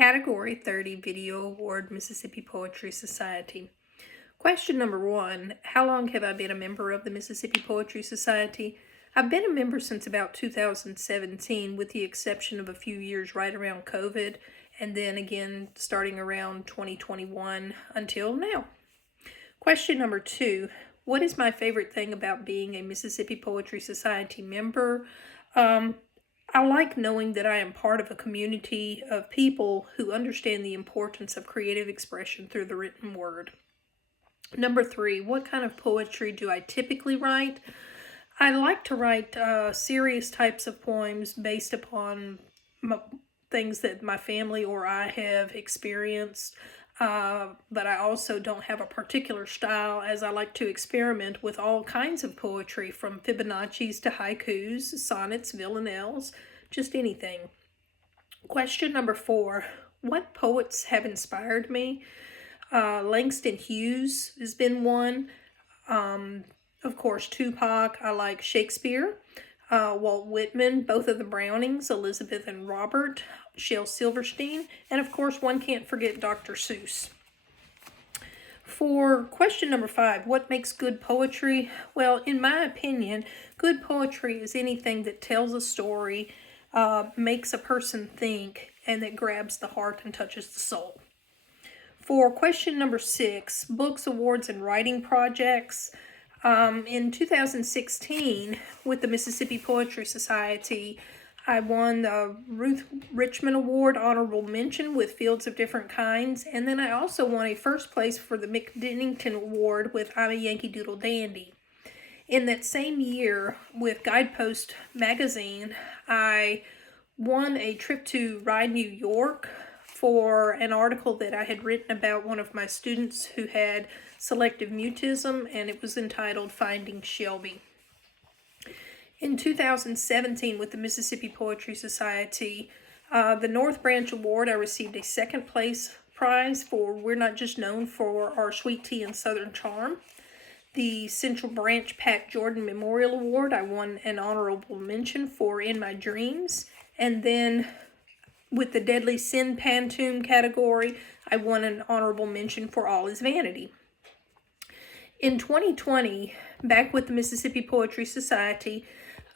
Category 30 Video Award, Mississippi Poetry Society. Question number 1. How long have I been a member of the Mississippi Poetry Society? I've been a member since about 2017, with the exception of a few years right around COVID, and then again starting around 2021 until now. Question number 2. What is my favorite thing about being a Mississippi Poetry Society member? I like knowing that I am part of a community of people who understand the importance of creative expression through the written word. Number 3, what kind of poetry do I typically write? I like to write serious types of poems based upon things that my family or I have experienced. But I also don't have a particular style, as I like to experiment with all kinds of poetry, from Fibonacci's to haikus, sonnets, villanelles, just anything. Question number 4. What poets have inspired me? Langston Hughes has been one. Of course, Tupac. I like Shakespeare. Walt Whitman, both of the Brownings, Elizabeth and Robert, Shel Silverstein, and of course one can't forget Dr. Seuss. For question number 5, what makes good poetry? Well, in my opinion, good poetry is anything that tells a story, makes a person think, and that grabs the heart and touches the soul. For question number 6, books, awards, and writing projects. In 2016, with the Mississippi Poetry Society, I won the Ruth Richmond Award Honorable Mention with Fields of Different Kinds, and then I also won a first place for the McDennington Award with I'm a Yankee Doodle Dandy. In that same year, with Guidepost magazine, I won a trip to Rye, New York, for an article that I had written about one of my students who had selective mutism, and it was entitled Finding Shelby. In 2017, with the Mississippi Poetry Society, the North Branch Award, I received a second place prize for We're Not Just Known for Our Sweet Tea and Southern Charm. The Central Branch Pat Jordan Memorial Award, I won an honorable mention for In My Dreams. And then with the Deadly Sin Pantoum category, I won an honorable mention for All Is Vanity. In 2020, back with the Mississippi Poetry Society,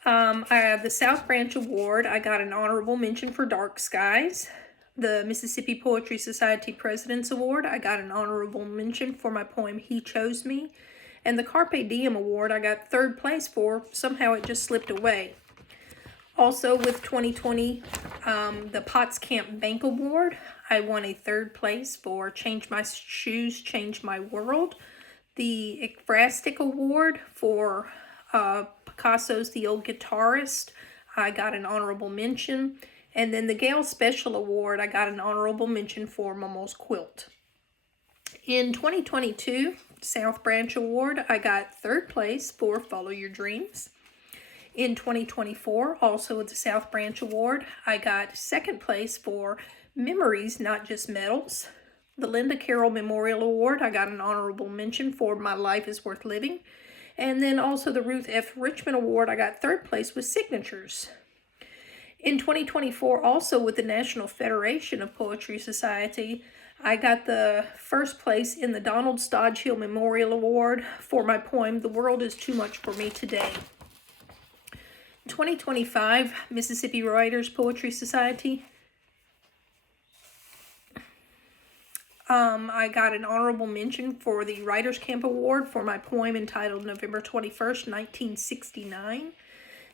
I have the South Branch Award. I got an honorable mention for Dark Skies. The Mississippi Poetry Society President's Award, I got an honorable mention for my poem He Chose Me. And the Carpe Diem Award, I got third place for. Somehow it just slipped away. Also with 2020, the Potts Camp Bank Award, I won a third place for Change My Shoes, Change My World. The Ekphrastic Award for Picasso's The Old Guitarist, I got an honorable mention. And then the Gale Special Award, I got an honorable mention for Momo's Quilt. In 2022, South Branch Award, I got third place for Follow Your Dreams. In 2024, also with the South Branch Award, I got second place for Memories, Not Just Medals. The Linda Carroll Memorial Award, I got an honorable mention for My Life is Worth Living. And then also the Ruth F. Richmond Award, I got third place with Signatures. In 2024, also with the National Federation of Poetry Society, I got the first place in the Donald Stodgehill Memorial Award for my poem, The World is Too Much for Me Today. 2025 Mississippi Writers Poetry Society. I got an honorable mention for the Writers Camp Award for my poem entitled November 21st, 1969.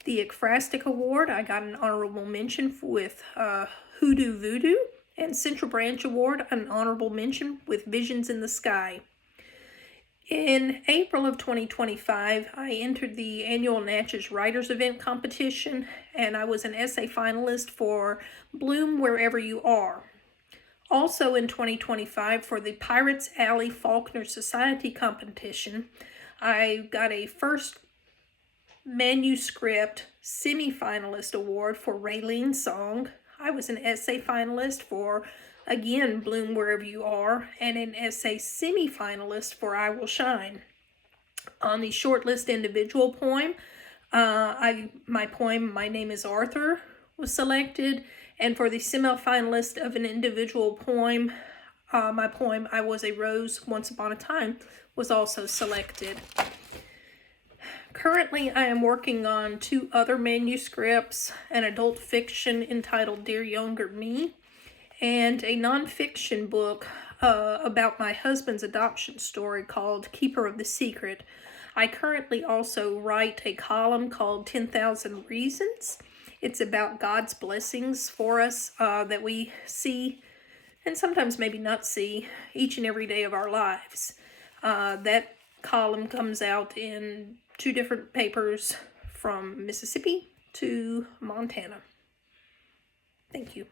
The Ekphrastic Award, I got an honorable mention with Hoodoo Voodoo. And Central Branch Award, an honorable mention with Visions in the Sky. In April of 2025, I entered the annual Natchez Writers Event competition, and I was an essay finalist for Bloom Wherever You Are. Also in 2025, for the Pirates Alley Faulkner Society competition, I got a first manuscript semi-finalist award for Raylene's Song. I was an essay finalist for, again, Bloom Wherever You Are, and an essay semi-finalist for I Will Shine. On the shortlist individual poem, my poem, My Name is Arthur, was selected, And for the semi-finalist of an individual poem, my poem, I Was a Rose Once Upon a Time, was also selected. Currently, I am working on 2 other manuscripts, an adult fiction entitled Dear Younger Me, and a nonfiction book about my husband's adoption story called Keeper of the Secret. I currently also write a column called 10,000 Reasons. It's about God's blessings for us that we see, and sometimes maybe not see, each and every day of our lives. That column comes out in 2 different papers from Mississippi to Montana. Thank you.